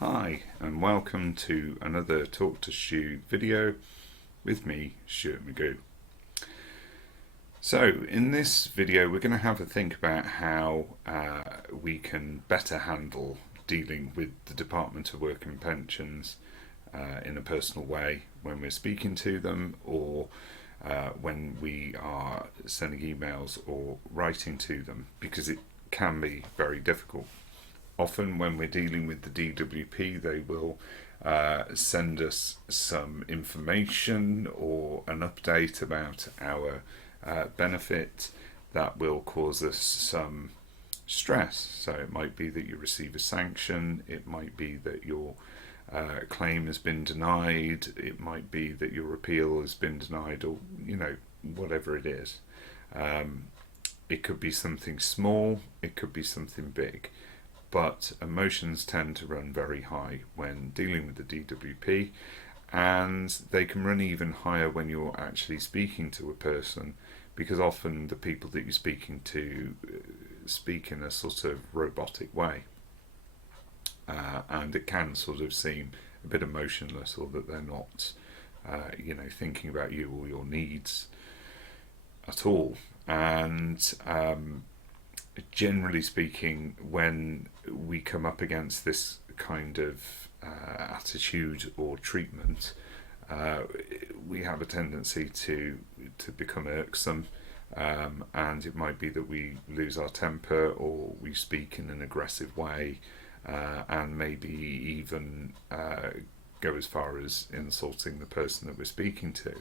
Hi and welcome to another Talk to Stu video with me, Stuart Magoo. So in this video we're going to have a think about how we can better handle dealing with the Department of Work and Pensions in a personal way when we're speaking to them or when we are sending emails or writing to them, because it can be very difficult. Often when we're dealing with the DWP, they will send us some information or an update about our benefit that will cause us some stress. So it might be that you receive a sanction, it might be that your claim has been denied, it might be that your appeal has been denied, or whatever it is. It could be something small, it could be something big. But emotions tend to run very high when dealing with the DWP, and they can run even higher when you're actually speaking to a person, because often the people that you're speaking to speak in a sort of robotic way, and it can sort of seem a bit emotionless, or that they're not thinking about you or your needs at all. And generally speaking, when we come up against this kind of attitude or treatment, we have a tendency to become irksome, and it might be that we lose our temper or we speak in an aggressive way, and maybe even go as far as insulting the person that we're speaking to.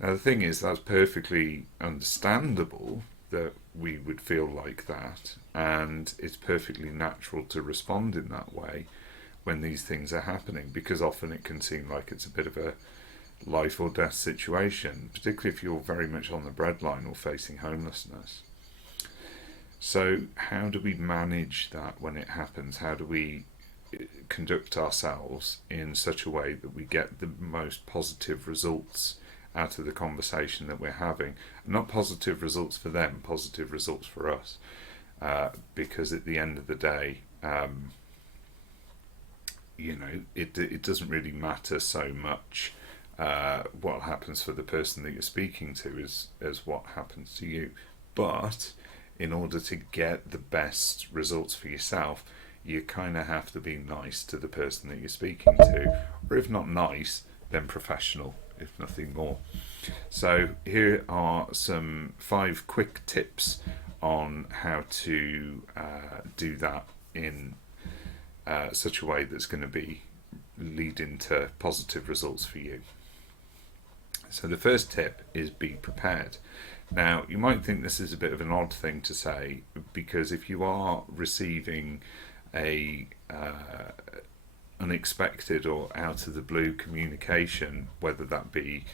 Now the thing is, that's perfectly understandable that we would feel like that, and it's perfectly natural to respond in that way when these things are happening, because often it can seem like it's a bit of a life or death situation, particularly if you're very much on the breadline or facing homelessness. So how do we manage that when it happens? How do we conduct ourselves in such a way that we get the most positive results out of the conversation that we're having? Not positive results for them, positive results for us, because at the end of the day, it doesn't really matter so much what happens for the person that you're speaking to as what happens to you. But in order to get the best results for yourself, you kind of have to be nice to the person that you're speaking to, or if not nice, then professional, if nothing more. So here are some 5 quick tips on how to do that in such a way that's going to be leading to positive results for you. So the first tip is be prepared. Now you might think this is a bit of an odd thing to say, because if you are receiving a unexpected or out of the blue communication, whether that be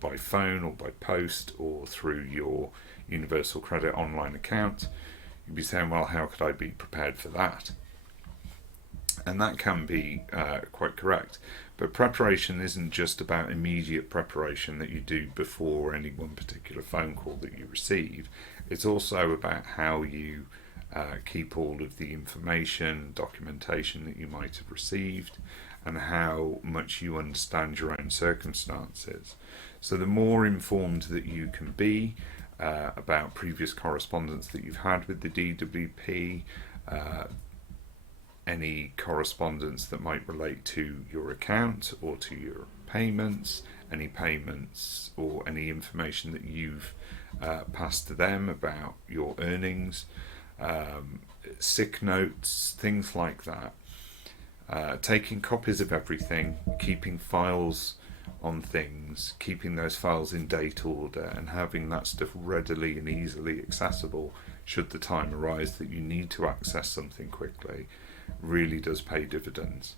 by phone or by post or through your Universal Credit online account, you'd be saying, well, how could I be prepared for that? And that can be quite correct. But preparation isn't just about immediate preparation that you do before any one particular phone call that you receive. It's also about how you keep all of the information, documentation that you might have received, and how much you understand your own circumstances. So the more informed that you can be about previous correspondence that you've had with the DWP, any correspondence that might relate to your account or to your payments, any payments or any information that you've passed to them about your earnings, sick notes, things like that. Taking copies of everything, keeping files on things, keeping those files in date order, and having that stuff readily and easily accessible should the time arise that you need to access something quickly, really does pay dividends.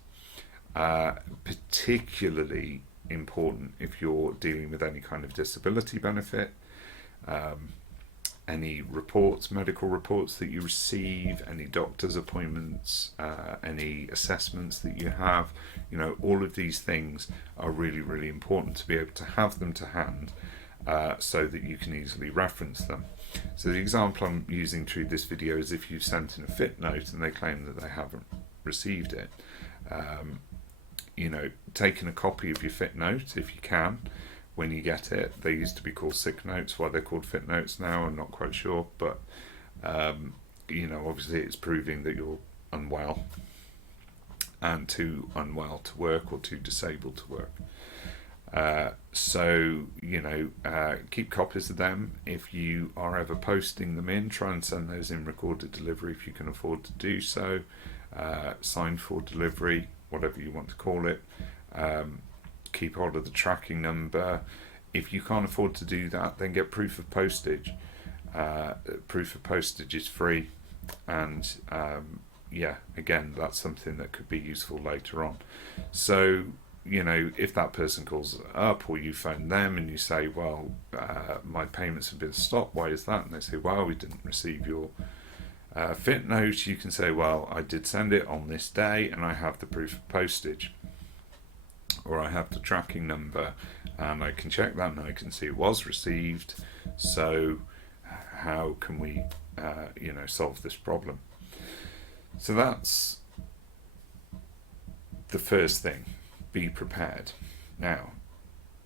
Particularly important if you're dealing with any kind of disability benefit, any reports, medical reports that you receive, any doctor's appointments, any assessments that you have. All of these things are really, really important to be able to have them to hand, so that you can easily reference them. So the example I'm using through this video is if you've sent in a fit note and they claim that they haven't received it. Taking a copy of your fit note if you can when you get it. They used to be called sick notes. Why they're called fit notes now, I'm not quite sure, but obviously it's proving that you're unwell and too unwell to work or too disabled to work. Keep copies of them. If you are ever posting them in, try and send those in recorded delivery if you can afford to do so. Signed for delivery, whatever you want to call it. Keep hold of the tracking number. If you can't afford to do that, then get proof of postage. Proof of postage is free, and again, that's something that could be useful later on. So, if that person calls up or you phone them and you say, well, my payments have been stopped, why is that? And they say, well, we didn't receive your fit note. You can say, well, I did send it on this day and I have the proof of postage, or I have the tracking number and I can check that and I can see it was received. So how can we solve this problem? So that's the first thing. Be prepared. Now,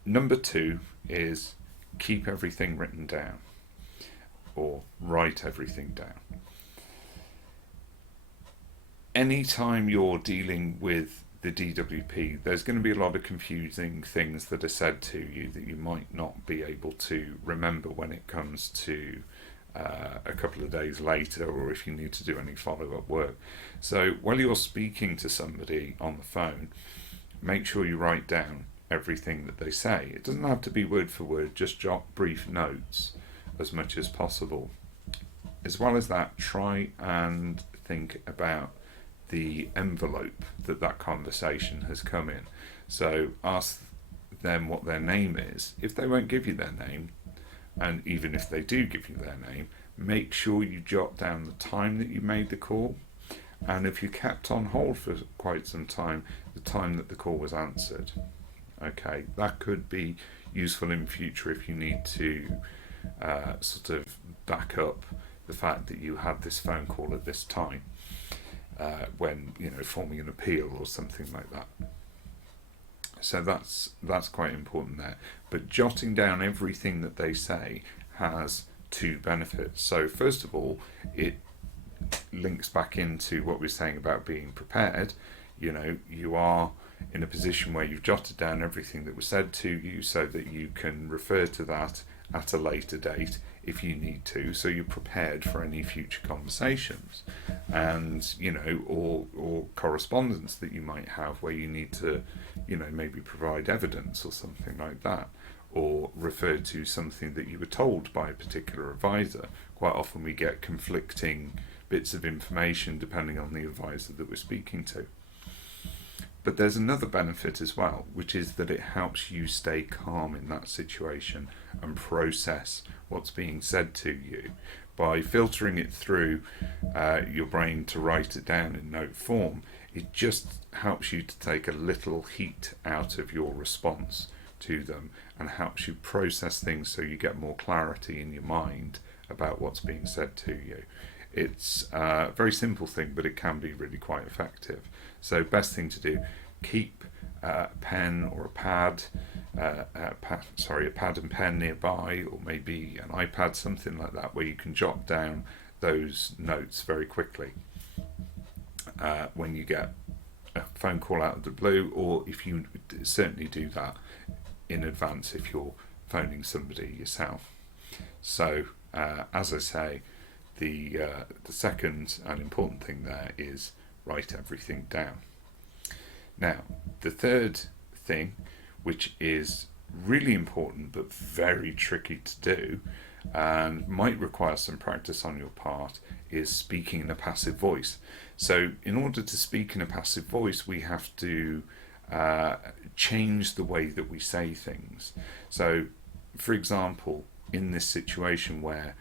number 2 is keep everything written down, or write everything down. Anytime you're dealing with the DWP, there's going to be a lot of confusing things that are said to you that you might not be able to remember when it comes to a couple of days later, or if you need to do any follow-up work. So while you're speaking to somebody on the phone, make sure you write down everything that they say. It doesn't have to be word for word, just jot brief notes as much as possible. As well as that, try and think about the envelope that conversation has come in. So ask them what their name is. If they won't give you their name, and even if they do give you their name, make sure you jot down the time that you made the call, and if you kept on hold for quite some time, the time that the call was answered. Okay, that could be useful in future if you need to sort of back up the fact that you had this phone call at this time when forming an appeal or something like that. So that's quite important there. But jotting down everything that they say has 2 benefits. So first of all, it links back into what we're saying about being prepared. You are in a position where you've jotted down everything that was said to you so that you can refer to that at a later date if you need to, so you're prepared for any future conversations and or correspondence that you might have where you need to maybe provide evidence or something like that, or refer to something that you were told by a particular advisor. Quite often we get conflicting bits of information depending on the advisor that we're speaking to. But there's another benefit as well, which is that it helps you stay calm in that situation and process what's being said to you. By filtering it through your brain to write it down in note form, it just helps you to take a little heat out of your response to them and helps you process things so you get more clarity in your mind about what's being said to you. It's a very simple thing, but it can be really quite effective. So best thing to do, keep a pen or a pad and pen nearby, or maybe an iPad, something like that, where you can jot down those notes very quickly when you get a phone call out of the blue, or if you certainly do that in advance if you're phoning somebody yourself. So as I say, the second and important thing there is write everything down. Now, the third thing, which is really important but very tricky to do and might require some practice on your part, is speaking in a passive voice. So in order to speak in a passive voice, we have to change the way that we say things. So, for example, in this situation where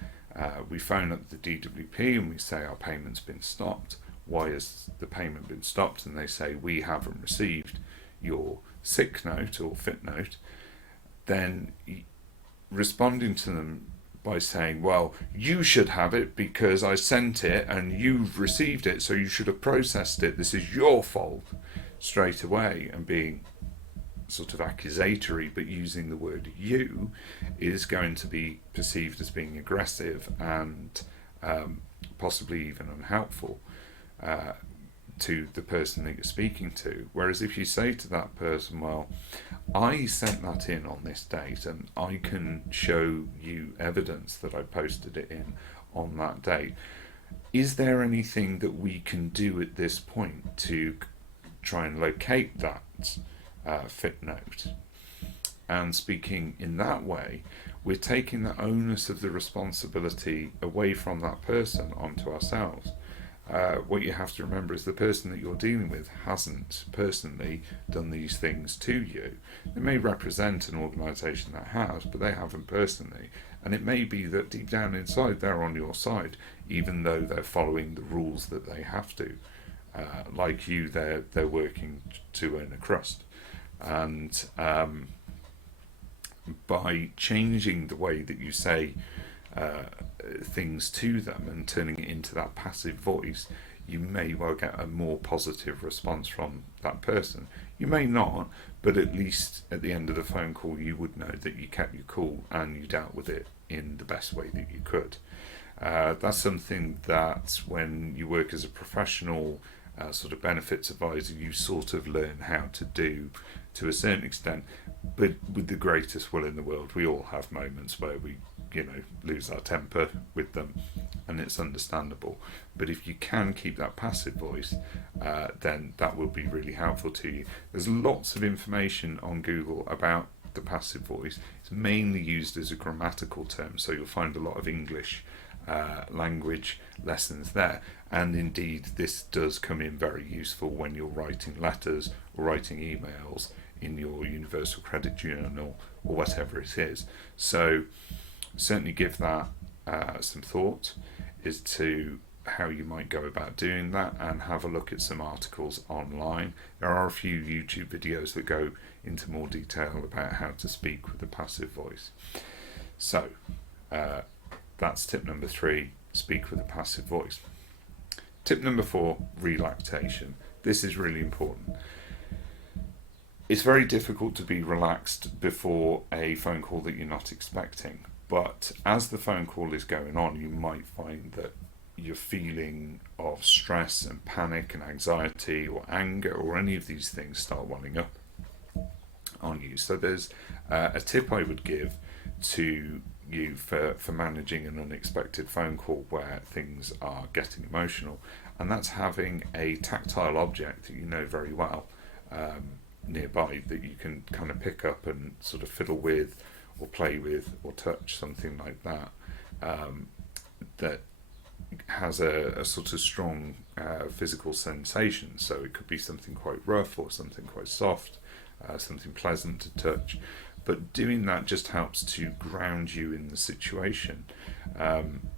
we phone up the DWP and we say our payment's been stopped, why has the payment been stopped? And they say we haven't received your sick note or fit note. Then responding to them by saying, well, you should have it because I sent it and you've received it, so you should have processed it, this is your fault, straight away, and being sort of accusatory, but using the word you is going to be perceived as being aggressive and possibly even unhelpful to the person that you're speaking to. Whereas if you say to that person, well, I sent that in on this date and I can show you evidence that I posted it in on that date, is there anything that we can do at this point to try and locate that footnote? And speaking in that way, we're taking the onus of the responsibility away from that person onto ourselves. What you have to remember is the person that you're dealing with hasn't personally done these things to you. They may represent an organisation that has, but they haven't personally. And it may be that deep down inside they're on your side, even though they're following the rules that they have to. Like you, they're working to earn a crust. And by changing the way that you say things to them and turning it into that passive voice, you may well get a more positive response from that person. You may not, but at least at the end of the phone call you would know that you kept your cool and you dealt with it in the best way that you could. That's something that when you work as a professional sort of benefits advisor, you sort of learn how to do to a certain extent, but with the greatest will in the world. We all have moments where we lose our temper with them, and it's understandable. But if you can keep that passive voice, then that will be really helpful to you. There's lots of information on Google about the passive voice. It's mainly used as a grammatical term, so you'll find a lot of English language lessons there, and indeed this does come in very useful when you're writing letters or writing emails in your Universal Credit Journal or whatever it is. So certainly give that some thought as to how you might go about doing that, and have a look at some articles online. There are a few YouTube videos that go into more detail about how to speak with a passive voice. So that's tip number 3, speak with a passive voice. Tip number 4, relaxation. This is really important. It's very difficult to be relaxed before a phone call that you're not expecting, but as the phone call is going on, you might find that your feeling of stress and panic and anxiety or anger or any of these things start welling up on you. So there's a tip I would give to you for managing an unexpected phone call where things are getting emotional, and that's having a tactile object that you know very well nearby that you can kind of pick up and sort of fiddle with or play with or touch, something like that, that has a sort of strong physical sensation. So it could be something quite rough or something quite soft, something pleasant to touch, but doing that just helps to ground you in the situation.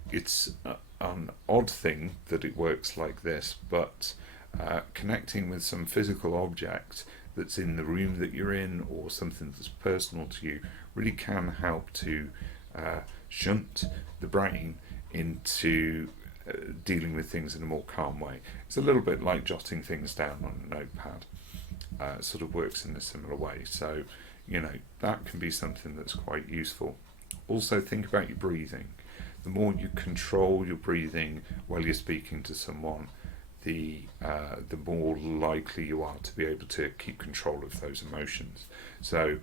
It's an odd thing that it works like this, but connecting with some physical object that's in the room that you're in or something that's personal to you really can help to shunt the brain into dealing with things in a more calm way. It's a little bit like jotting things down on a notepad. It sort of works in a similar way. So, that can be something that's quite useful. Also, think about your breathing. The more you control your breathing while you're speaking to someone, the more likely you are to be able to keep control of those emotions. So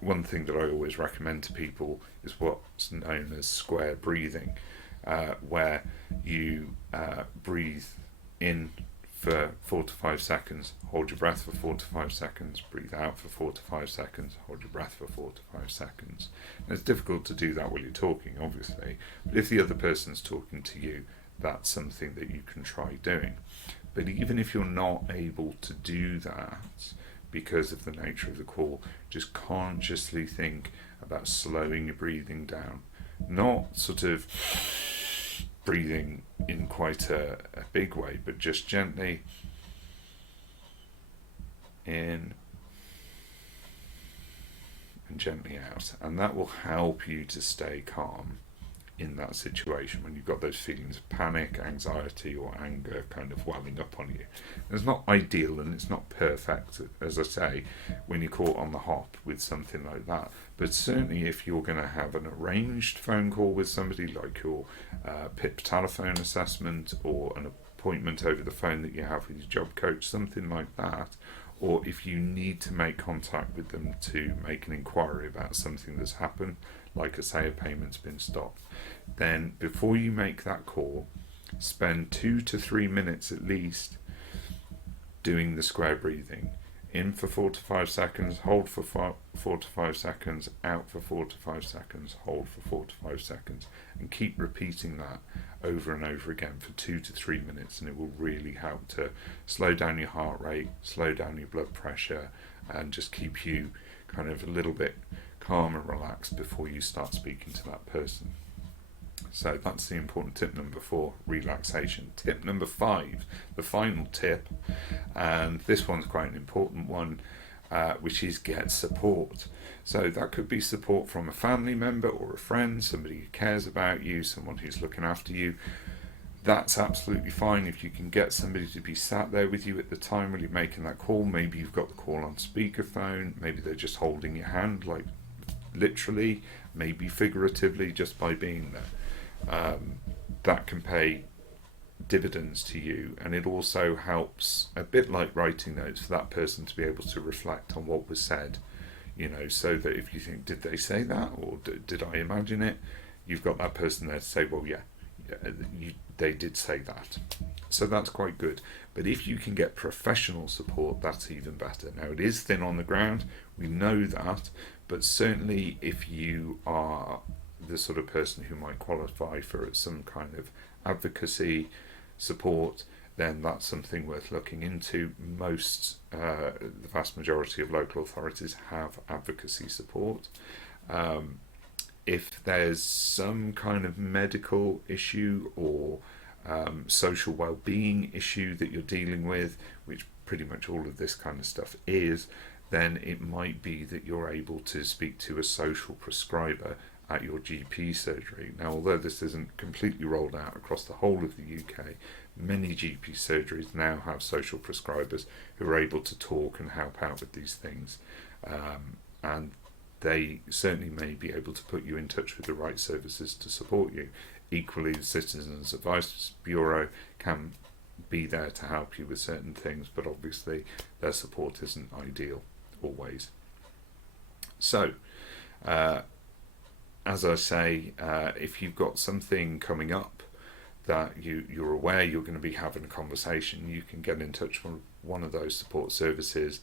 one thing that I always recommend to people is what's known as square breathing, where you breathe in for 4 to 5 seconds, hold your breath for 4 to 5 seconds, breathe out for 4 to 5 seconds, hold your breath for 4 to 5 seconds. And it's difficult to do that while you're talking, obviously, but if the other person's talking to you, that's something that you can try doing. But even if you're not able to do that because of the nature of the call, just consciously think about slowing your breathing down, not sort of breathing in quite a big way, but just gently in and gently out, and that will help you to stay calm in that situation when you've got those feelings of panic, anxiety or anger kind of welling up on you. It's not ideal and it's not perfect, as I say, when you're caught on the hop with something like that, but certainly if you're going to have an arranged phone call with somebody, like your PIP telephone assessment or an appointment over the phone that you have with your job coach, something like that, or if you need to make contact with them to make an inquiry about something that's happened, like say a payment's been stopped, then before you make that call, spend 2 to 3 minutes at least doing the square breathing. In for 4 to 5 seconds, hold for 4 to 5 seconds, out for 4 to 5 seconds, hold for 4 to 5 seconds, and keep repeating that over and over again for 2 to 3 minutes, and it will really help to slow down your heart rate, slow down your blood pressure, and just keep you kind of a little bit calm and relaxed before you start speaking to that person. So that's the important tip number 4, relaxation. Tip number 5, the final tip, and this one's quite an important one, which is get support. So that could be support from a family member or a friend, somebody who cares about you, someone who's looking after you. That's absolutely fine if you can get somebody to be sat there with you at the time when you're making that call. Maybe you've got the call on speakerphone, maybe they're just holding your hand, like literally, maybe figuratively, just by being there. That can pay dividends to you, and it also helps, a bit like writing notes, for that person to be able to reflect on what was said, so that if you think, did they say that, or did I imagine it, you've got that person there to say, well, they did say that. So that's quite good. But if you can get professional support, that's even better. Now, it is thin on the ground, we know that, but certainly if you are the sort of person who might qualify for some kind of advocacy support, then that's something worth looking into. The vast majority of local authorities have advocacy support. If there's some kind of medical issue or social well-being issue that you're dealing with, which pretty much all of this kind of stuff is, then it might be that you're able to speak to a social prescriber at your GP surgery. Now, although this isn't completely rolled out across the whole of the UK, many GP surgeries now have social prescribers who are able to talk and help out with these things, and they certainly may be able to put you in touch with the right services to support you. Equally, the Citizens Advice Bureau can be there to help you with certain things, but obviously their support isn't ideal always. So, as I say, if you've got something coming up that you're aware you're going to be having a conversation, you can get in touch with one of those support services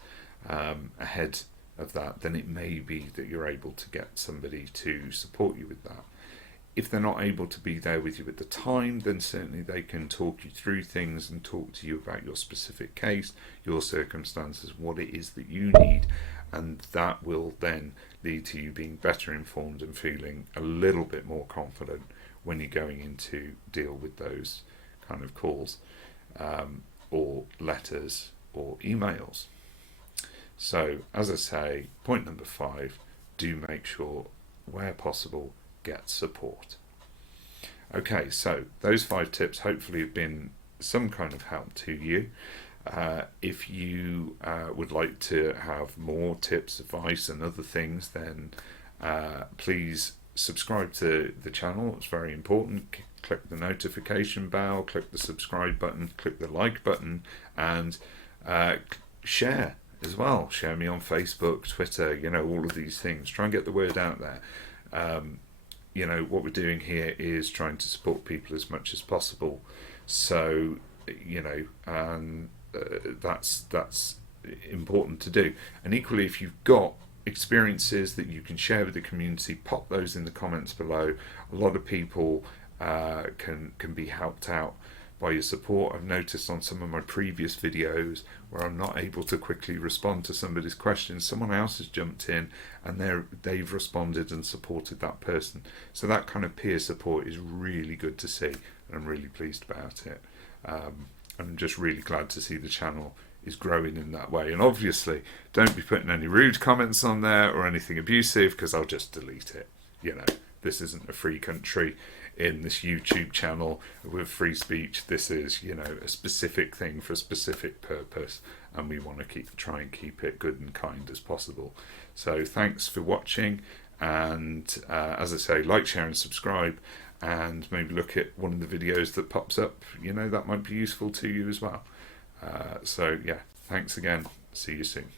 ahead of that. Then it may be that you're able to get somebody to support you with that. If they're not able to be there with you at the time, then certainly they can talk you through things and talk to you about your specific case, your circumstances, what it is that you need, and that will then lead to you being better informed and feeling a little bit more confident when you're going in to deal with those kind of calls or letters or emails. So, as I say, point number 5, do make sure, where possible, get support. Okay, so those 5 tips hopefully have been some kind of help to you. If you would like to have more tips, advice and other things, then please subscribe to the channel. It's very important. Click the notification bell, click the subscribe button, click the like button, and share as well. Share me on Facebook, Twitter, all of these things. Try and get the word out there. What we're doing here is trying to support people as much as possible. So, that's important to do. And equally, if you've got experiences that you can share with the community, pop those in the comments below. A lot of people can be helped out by your support. I've noticed on some of my previous videos where I'm not able to quickly respond to somebody's questions, someone else has jumped in and they've responded and supported that person. So that kind of peer support is really good to see, and I'm really pleased about it. I'm just really glad to see the channel is growing in that way. And obviously, don't be putting any rude comments on there or anything abusive, because I'll just delete it. You know, this isn't a free country in this YouTube channel with free speech. This is, you know, a specific thing for a specific purpose, and we want to try and keep it good and kind as possible. So thanks for watching, and as I say, like, share and subscribe, and maybe look at one of the videos that pops up, you know, that might be useful to you as well. So yeah, thanks again, see you soon.